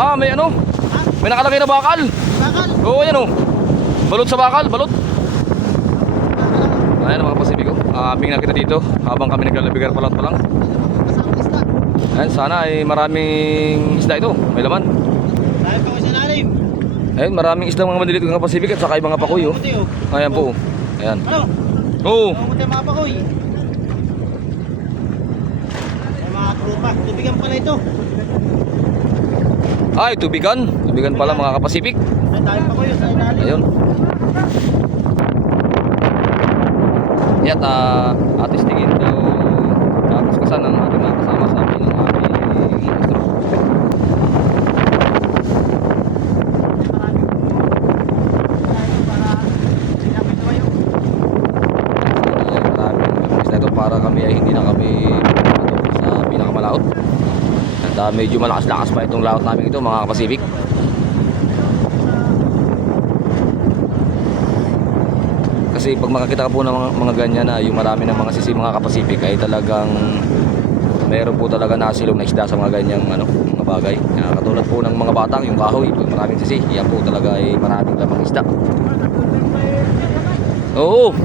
Ah, may ano? May nakalagay na bakal. Bakal. Oo, yan oh. Balot sa bakal, balot. Ayan mga Pasipiko. Aming nakita dito habang kami naglalabigar pa lang. Ayan, sana ay maraming isda ito. May laman. Dahil pa ko sa lalim. Ayan, maraming isda mga mandilit ng Pasipik at saka ibang mga pakoy oh. Ayan po. Ayan. Ano? Oo. Ang mga mga pakoy. Ay mga trupa. Tubigan pala ito. Ay, tubigan. Tubigan pala mga Kapasipik. Ay dahil pa ko yun sa ilalim. Ayun. At atis tingin daw tapos kasan ng ating mga kasama sa amin ng aming maestro. Maraming isla ito para kami ay hindi na kami sa pinakamalaot. At medyo malakas-lakas pa itong laot namin ito mga Kapasipik. Kasi pag makakita ka po ng mga ganyan na yung marami ng mga sisi mga Kapasipik ay talagang meron po talaga nasilong na isda sa mga ganyang mga bagay. Katulad po ng mga batang yung kahoy, pag maraming sisi, yan po talaga ay maraming lamang isda. Oo.